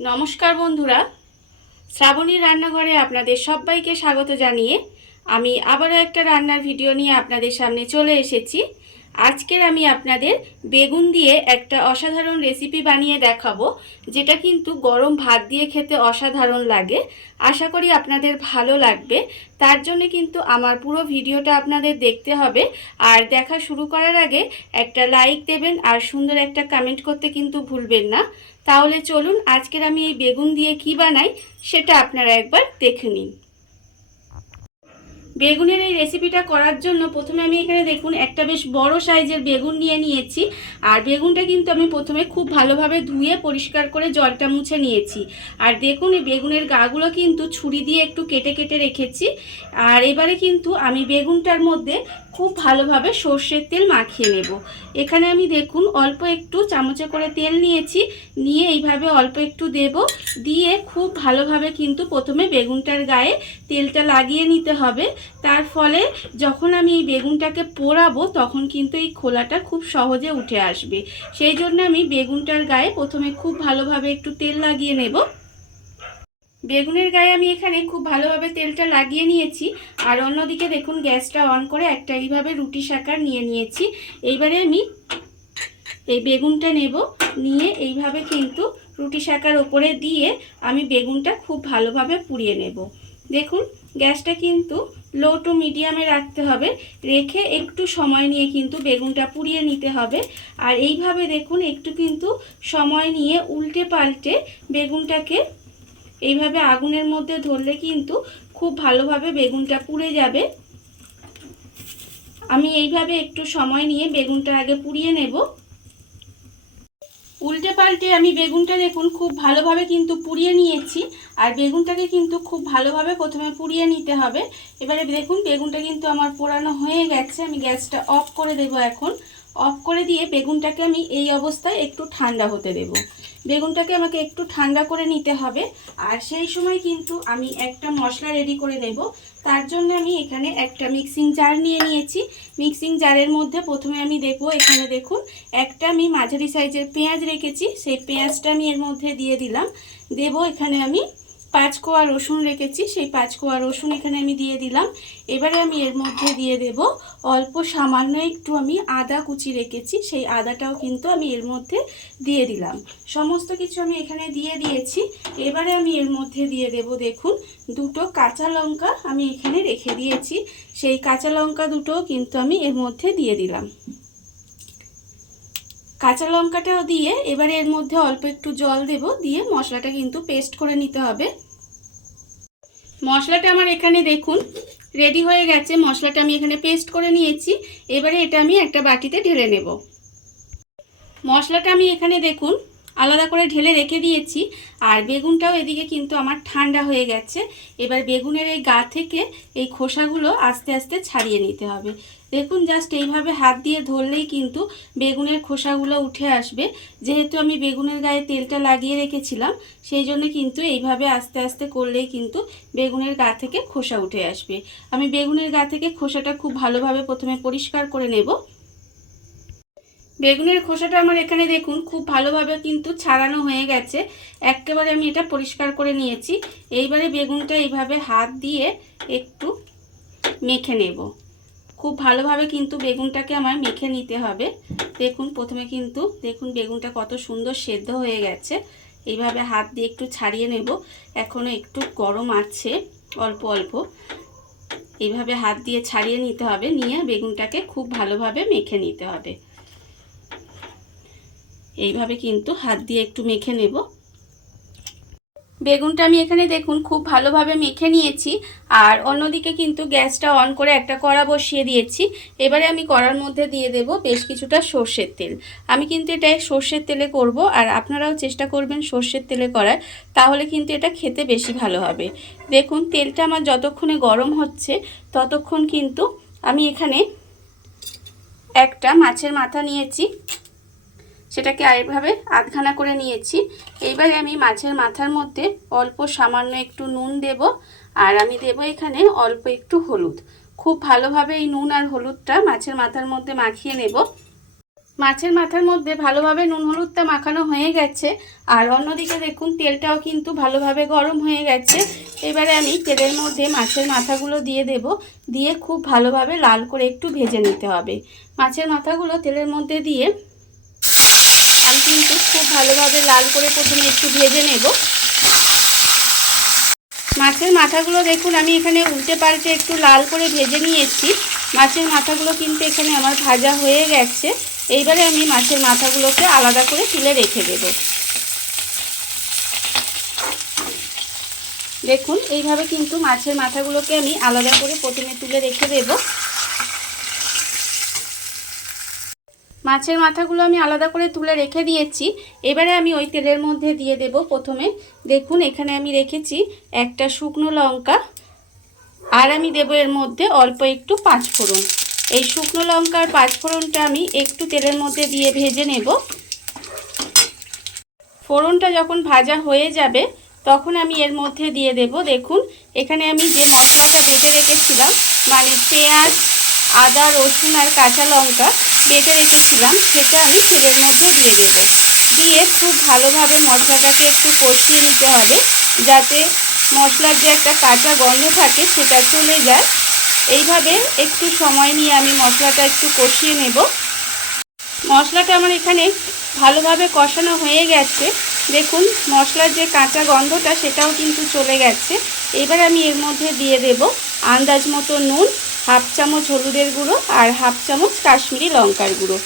নমস্কার বন্ধুরা, শ্রাবণীর রান্নাঘরে আপনাদের সবাইকে স্বাগত জানিয়ে আমি আবারও একটা রান্নার ভিডিও নিয়ে আপনাদের সামনে চলে এসেছি। আজকের আমি আপনাদের বেগুন দিয়ে একটা অসাধারণ রেসিপি বানিয়ে দেখাবো, যেটা কিন্তু গরম ভাত দিয়ে খেতে অসাধারণ লাগে। আশা করি আপনাদের ভালো লাগবে। তার জন্য কিন্তু আমার পুরো ভিডিওটা আপনাদের দেখতে হবে। আর দেখা শুরু করার আগে একটা লাইক দেবেন আর সুন্দর একটা কমেন্ট করতে কিন্তু ভুলবেন না। তাহলে চলুন আজকের আমি এই বেগুন দিয়ে কি বানাই সেটা আপনারা একবার দেখে নিন। বেগুনের এই রেসিপিটা করার জন্য প্রথমে আমি এখানে দেখুন একটা বেশ বড় সাইজের বেগুন নিয়ে নিয়েছি। আর বেগুনটা কিন্তু আমি প্রথমে খুব ভালোভাবে ধুয়ে পরিষ্কার করে জলটা মুছে নিয়েছি। আর দেখুন এই বেগুনের গাগুলো কিন্তু ছুরি দিয়ে একটু কেটে কেটে রেখেছি। আর এবারে কিন্তু আমি বেগুনটার মধ্যে খুব ভালোভাবে সর্ষের তেল মাখিয়ে নেব। এখানে আমি দেখুন অল্প একটু চামচে করে তেল নিয়েছি, নিয়ে এইভাবে অল্প একটু দেব, দিয়ে খুব ভালোভাবে কিন্তু প্রথমে বেগুনটার গায়ে তেলটা লাগিয়ে নিতে হবে। তার ফলে যখন আমি এই বেগুনটাকে পোড়াবো তখন কিন্তু এই খোলাটা খুব সহজে উঠে আসবে। সেই জন্য আমি বেগুনটার গায়ে প্রথমে খুব ভালোভাবে একটু তেল লাগিয়ে নেব। বেগুনের গায়ে আমি এখানে খুব ভালোভাবে তেলটা লাগিয়ে নিয়েছি। আর অন্যদিকে দেখুন গ্যাসটা অন করে একটা এইভাবে রুটি সাকার নিয়ে নিয়েছি। এইবারে আমি এই বেগুনটা নেব, নিয়ে এইভাবে কিন্তু রুটি সাকার ওপরে দিয়ে আমি বেগুনটা খুব ভালোভাবে পুড়িয়ে নেব। দেখুন গ্যাসটা কিন্তু লো টু মিডিয়ামে রাখতে হবে, রেখে একটু সময় নিয়ে কিন্তু বেগুনটা পুড়িয়ে নিতে হবে। আর এইভাবে দেখুন একটু কিন্তু সময় নিয়ে উল্টে পাল্টে বেগুনটাকে এইভাবে আগুনের মধ্যে ধরলে কিন্তু খুব ভালোভাবে বেগুনটা পুড়ে যাবে। আমি এইভাবে একটু সময় নিয়ে বেগুনটা আগে পুড়িয়ে নেব। উল্টে পাল্টে আমি বেগুনটা দেখুন খুব ভালোভাবে কিন্তু পুড়িয়ে নিয়েছি। আর বেগুনটাকে কিন্তু খুব ভালোভাবে প্রথমে পুড়িয়ে নিতে হবে। এবারে দেখুন বেগুনটা কিন্তু আমার পোড়ানো হয়ে গেছে। আমি গ্যাসটা অফ করে দেব। এখন অফ করে দিয়ে বেগুনটাকে আমি এই অবস্থায় একটু ঠান্ডা হতে দেব। বেগুনটাকে আমাকে একটু ঠান্ডা করে নিতে হবে। আর সেই সময় কিন্তু আমি একটা মশলা রেডি করে নেব। তার জন্য আমি এখানে একটা মিক্সিং জার নিয়ে নিয়েছি। মিক্সিং জারের মধ্যে প্রথমে আমি দেব, এখানে দেখুন একটা আমি মাঝারি সাইজের পেঁয়াজ রেখেছি, সেই পেঁয়াজটা আমি এর মধ্যে দিয়ে দিলাম। দেব এখানে আমি 5 কোয়া রসুন রেখেছি, সেই 5 কোয়া রসুন এখানে আমি দিয়ে দিলাম। এবারে আমি এর মধ্যে দিয়ে দেব অল্প সামান্য একটু আমি আদা কুচি রেখেছি, সেই আদাটাও কিন্তু আমি এর মধ্যে দিয়ে দিলাম। সমস্ত কিছু আমি এখানে দিয়ে দিয়েছি। এবারে আমি এর মধ্যে দিয়ে দেব দেখুন দুটো কাঁচা লঙ্কা আমি এখানে রেখে দিয়েছি, সেই কাঁচা লঙ্কা দুটোও কিন্তু আমি এর মধ্যে দিয়ে দিলাম। কাঁচা লঙ্কাটাও দিয়ে এবারে এর মধ্যে অল্প একটু জল দেব, দিয়ে মশলাটা কিন্তু পেস্ট করে নিতে হবে। মশলাটা আমার এখানে দেখুন রেডি হয়ে গেছে। মশলাটা আমি এখানে পেস্ট করে নিয়েছি। এবারে এটা আমি একটা বাটিতে ঢেলে নেব। মশলাটা আমি এখানে দেখুন আলাদা করে ঢেলে রেখে দিয়েছি। আর বেগুনটাও এদিকে কিন্তু আমার ঠান্ডা হয়ে গেছে। এবার বেগুনের এই গা থেকে এই খোসাগুলো আস্তে আস্তে ছাড়িয়ে নিতে হবে। দেখুন জাস্ট এইভাবে হাত দিয়ে ধরলেই কিন্তু বেগুনের খোসাগুলো উঠে আসবে। যেহেতু আমি বেগুনের গায়ে তেলটা লাগিয়ে রেখেছিলাম, সেই জন্য কিন্তু এইভাবে আস্তে আস্তে করলেই কিন্তু বেগুনের গা থেকে খোসা উঠে আসবে। আমি বেগুনের গা থেকে খোসাটা খুব ভালোভাবে প্রথমে পরিষ্কার করে নেব। বেগুনের খোসাটা আমার এখানে দেখুন খুব ভালোভাবে কিন্তু ছাড়ানো হয়ে গেছে। একেবারে আমি এটা পরিষ্কার করে নিয়েছি। এইবারে বেগুনটা এইভাবে হাত দিয়ে একটু মেখে নেব। খুব ভালোভাবে কিন্তু বেগুনটাকে আমার মেখে নিতে হবে। দেখুন প্রথমে কিন্তু দেখুন বেগুনটা কত সুন্দর সেদ্ধ হয়ে গেছে। এইভাবে হাত দিয়ে একটু ছাড়িয়ে নেব। এখনও একটু গরম আছে অল্প অল্প। এইভাবে হাত দিয়ে ছাড়িয়ে নিতে হবে, নিয়ে বেগুনটাকে খুব ভালোভাবে মেখে নিতে হবে। এইভাবে কিন্তু হাত দিয়ে একটু মেখে নেব। বেগুনটা আমি এখানে দেখুন খুব ভালোভাবে মেখে নিয়েছি। আর অন্যদিকে কিন্তু গ্যাসটা অন করে একটা কড়া বসিয়ে দিয়েছি। এবারে আমি কড়ার মধ্যে দিয়ে দেব বেশ কিছুটা সর্ষের তেল। আমি কিন্তু এটা সর্ষের তেলে করব, আর আপনারাও চেষ্টা করবেন সর্ষের তেলে করার, তাহলে কিন্তু এটা খেতে বেশি ভালো হবে। দেখুন তেলটা আমার যতক্ষণে গরম হচ্ছে ততক্ষণ কিন্তু আমি এখানে একটা মাছের মাথা নিয়েছি, সেটাকে এইভাবে আধখানা করে নিয়েছি। এইবারে আমি মাছের মাথার মধ্যে অল্প সামান্য একটু নুন দেব। আর আমি দেব এখানে অল্প একটু হলুদ। খুব ভালোভাবে এই নুন আর হলুদটা মাছের মাথার মধ্যে মাখিয়ে নেব। মাছের মাথার মধ্যে ভালোভাবে নুন হলুদটা মাখানো হয়ে গেছে। আর অন্যদিকে দেখুন তেলটাও কিন্তু ভালোভাবে গরম হয়ে গেছে। এবারে আমি তেলের মধ্যে মাছের মাথাগুলো দিয়ে দেব, দিয়ে খুব ভালোভাবে লাল করে একটু ভেজে নিতে হবে। মাছের মাথাগুলো তেলের মধ্যে দিয়ে আমি কিন্তু খুব ভালোভাবে লাল করে প্রথমে একটু ভেজে নেব। মাছের মাথাগুলো দেখুন আমি এখানে উল্টে পাল্টে একটু লাল করে ভেজে নিয়েছি। মাছের মাথাগুলো কিন্তু এখানে আমার ভাজা হয়ে গেছে। এইবারে আমি মাছের মাথাগুলোকে আলাদা করে তুলে রেখে দেব। দেখুন এইভাবে কিন্তু মাছের মাথাগুলোকে আমি আলাদা করে প্রথমে তুলে রেখে দেব। মাছের মাথাগুলো আমি আলাদা করে তুলে রেখে দিয়েছি। এবারে আমি ওই তেলের মধ্যে দিয়ে দেব প্রথমে। দেখুন এখানে আমি রেখেছি একটা শুকনো লঙ্কা, আর আমি দেব এর মধ্যে অল্প একটু পাঁচফোড়ন। এই শুকনো লঙ্কা আর পাঁচফোড়নটা আমি একটু তেলের মধ্যে দিয়ে ভেজে নেব। ফোড়নটা যখন ভাজা হয়ে যাবে তখন আমি এর মধ্যে দিয়ে দেব, দেখুন এখানে আমি যে মশলাটা বেটে রেখেছিলাম, মানে পেঁয়াজ, আদা, রসুন আর কাঁচা লঙ্কা বেটে রেখেছিলাম, সেটা আমি তেলের মধ্যে দিয়ে দেব। দিয়ে খুব ভালোভাবে মশলাটাকে একটু কষিয়ে নিতে হবে, যাতে মশলার যে একটা কাঁচা গন্ধ থাকে সেটা চলে যায়। এইভাবে একটু সময় নিয়ে আমি মশলাটা একটু কষিয়ে নেব। মশলাটা আমার এখানে ভালোভাবে কষানো হয়ে গেছে। দেখুন মশলার যে কাঁচা গন্ধটা সেটাও কিন্তু চলে গেছে। এবার আমি এর মধ্যে দিয়ে দেব আন্দাজ মতো নুন, হাফ চামচ হলুদের গুঁড়ো আর হাফ চামচ কাশ্মীরি লঙ্কার গুঁড়ো।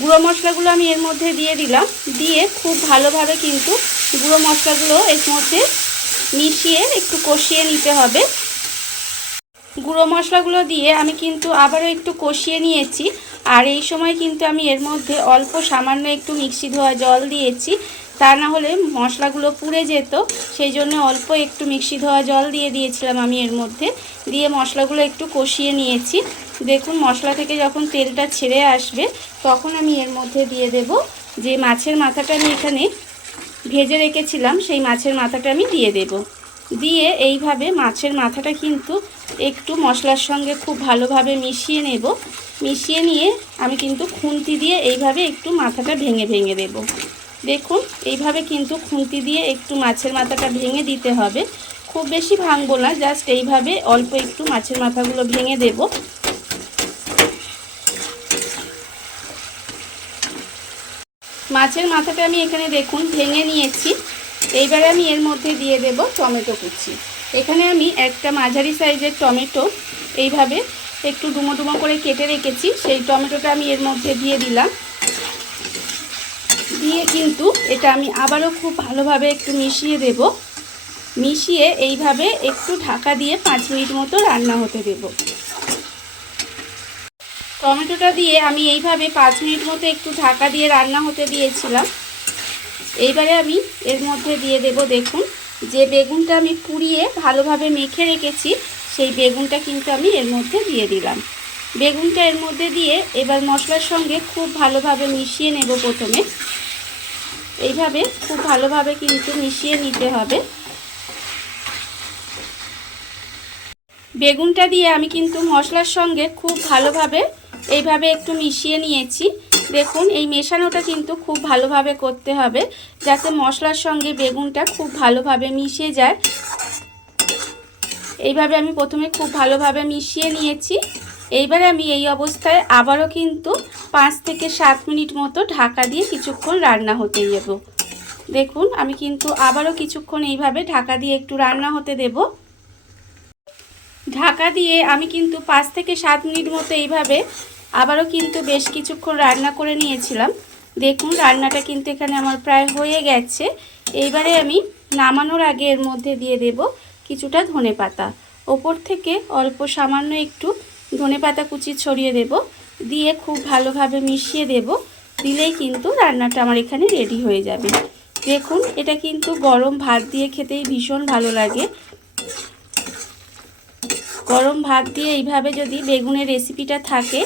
গুঁড়ো মশলাগুলো আমি এর মধ্যে দিয়ে দিলাম। দিয়ে খুব ভালোভাবে কিন্তু গুঁড়ো মশলাগুলো এর মধ্যে মিশিয়ে একটু কষিয়ে নিতে হবে। গুঁড়ো মশলাগুলো দিয়ে আমি কিন্তু আবারও একটু কষিয়ে নিয়েছি। আর এই সময় কিন্তু আমি এর মধ্যে অল্প সামান্য একটু মিক্সি ধোয়া জল দিয়েছি, তা না হলে মশলাগুলো পুড়ে যেত। সেই জন্য অল্প একটু মিক্সি ধোয়া জল দিয়ে দিয়েছিলাম আমি এর মধ্যে। দিয়ে মশলাগুলো একটু কষিয়ে নিয়েছি। দেখুন মশলা থেকে যখন তেলটা ছেড়ে আসবে তখন আমি এর মধ্যে দিয়ে দেব যে মাছের মাথাটা আমি এখানে ভেজে রেখেছিলাম, সেই মাছের মাথাটা আমি দিয়ে দেব। দিয়ে এইভাবে মাছের মাথাটা কিন্তু একটু মশলার সঙ্গে খুব ভালোভাবে মিশিয়ে নেব। মিশিয়ে নিয়ে আমি কিন্তু খুন্তি দিয়ে এইভাবে একটু মাথাটা ভেঙে ভেঙে দেব। দেখুন এইভাবে কিন্তু খুন্তি দিয়ে একটু মাছের মাথাটা ভেঙে দিতে হবে। খুব বেশি ভাঙবো না, জাস্ট এইভাবে অল্প একটু মাছের মাথাগুলো ভেঙে দেব। মাছের মাথাটা আমি এখানে দেখুন ভেঙে নিয়েছি। এইবারে আমি এর মধ্যে দিয়ে দেব টমেটো কুচি। এখানে আমি একটা মাঝারি সাইজের টমেটো এইভাবে একটু ডুমো ডুমো করে কেটে রেখেছি, সেই টমেটোটা আমি এর মধ্যে দিয়ে দিলাম। দিয়ে কিন্তু এটা আমি আবারও খুব ভালোভাবে একটু মিশিয়ে দেব। মিশিয়ে এইভাবে একটু ঢাকা দিয়ে 5 মিনিট মতো রান্না হতে দেব। টমেটোটা দিয়ে আমি এইভাবে 5 মিনিট মতো একটু ঢাকা দিয়ে রান্না হতে দিয়েছিলাম। এইবারে আমি এর মধ্যে দিয়ে দেব, দেখুন যে বেগুনটা আমি পুড়িয়ে ভালোভাবে মেখে রেখেছি সেই বেগুনটা কিন্তু আমি এর মধ্যে দিয়ে দিলাম। বেগুনটা এর মধ্যে দিয়ে এবার মশলার সঙ্গে খুব ভালোভাবে মিশিয়ে নেব। প্রথমে এইভাবে খুব ভালোভাবে কিন্তু মিশিয়ে নিতে হবে। বেগুনটা দিয়ে আমি কিন্তু মশলার সঙ্গে খুব ভালোভাবে এইভাবে একটু মিশিয়ে নিয়েছি। দেখুন এই মেশানোটা কিন্তু খুব ভালোভাবে করতে হবে, যাতে মশলার সঙ্গে বেগুনটা খুব ভালোভাবে মিশে যায়। এইভাবে আমি প্রথমে খুব ভালোভাবে মিশিয়ে নিয়েছি। এইবারে আমি এই অবস্থায় আবারও কিন্তু 5 থেকে 7 মিনিট মতো ঢাকা দিয়ে কিছুক্ষণ রান্না হতে দেব। দেখুন আমি কিন্তু আবারও কিছুক্ষণ এইভাবে ঢাকা দিয়ে একটু রান্না হতে দেব। ঢাকা দিয়ে আমি কিন্তু 5 থেকে 7 মিনিট মতো এইভাবে আবারও কিন্তু বেশ কিছুক্ষণ রান্না করে নিয়েছিলাম। দেখুন রান্নাটা কিন্তু এখানে আমার প্রায় হয়ে গেছে। এইবারে আমি নামানোর আগে এর মধ্যে দিয়ে দেব কিছুটা ধনেপাতা। ওপর থেকে অল্প সামান্য একটু ধনেপাতা কুচি ছড়িয়ে দেব। দিয়ে খুব ভালোভাবে মিশিয়ে দেব। দিলেই কিন্তু রান্নাটা আমার এখানে রেডি হয়ে যাবে। দেখুন এটা কিন্তু গরম ভাত দিয়ে খেতেই ভীষণ ভালো লাগে। গরম ভাত দিয়ে এইভাবে যদি বেগুনের রেসিপিটা থাকে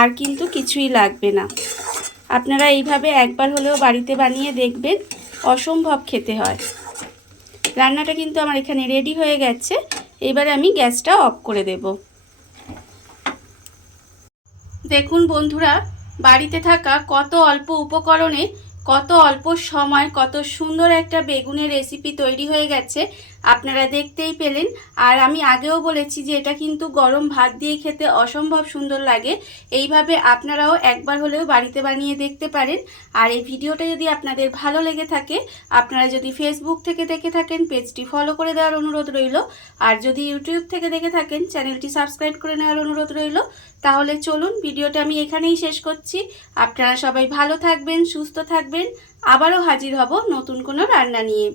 আর কিন্তু কিছুই লাগবে না। আপনারা এইভাবে একবার হলেও বাড়িতে বানিয়ে দেখবেন, অসম্ভব খেতে হয়। রান্নাটা কিন্তু আমার এখানে রেডি হয়ে গেছে। এবারে আমি গ্যাসটা অফ করে দেব। দেখুন বন্ধুরা, বাড়িতে থাকা কত অল্প উপকরণে কত অল্প সময় কত সুন্দর একটা বেগুনের রেসিপি তৈরি হয়ে গেছে, আপনারা দেখতেই পেলেন। আর আমি আগেও বলেছি যে এটা কিন্তু গরম ভাত দিয়ে খেতে অসম্ভব সুন্দর লাগে। এইভাবে আপনারাও একবার হলেও বাড়িতে বানিয়ে দেখতে পারেন। আর এই ভিডিওটা যদি আপনাদের ভালো লেগে থাকে, আপনারা যদি ফেসবুক থেকে দেখে থাকেন পেজটি ফলো করে দেওয়ার অনুরোধ রইল। আর যদি ইউটিউব থেকে দেখে থাকেন চ্যানেলটি সাবস্ক্রাইব করে নেওয়ার অনুরোধ রইল। তাহলে চলুন ভিডিওটা আমি এখানেই শেষ করছি। আপনারা সবাই ভালো থাকবেন, সুস্থ থাকবেন। আবারও হাজির হব নতুন কোনো রান্না নিয়ে।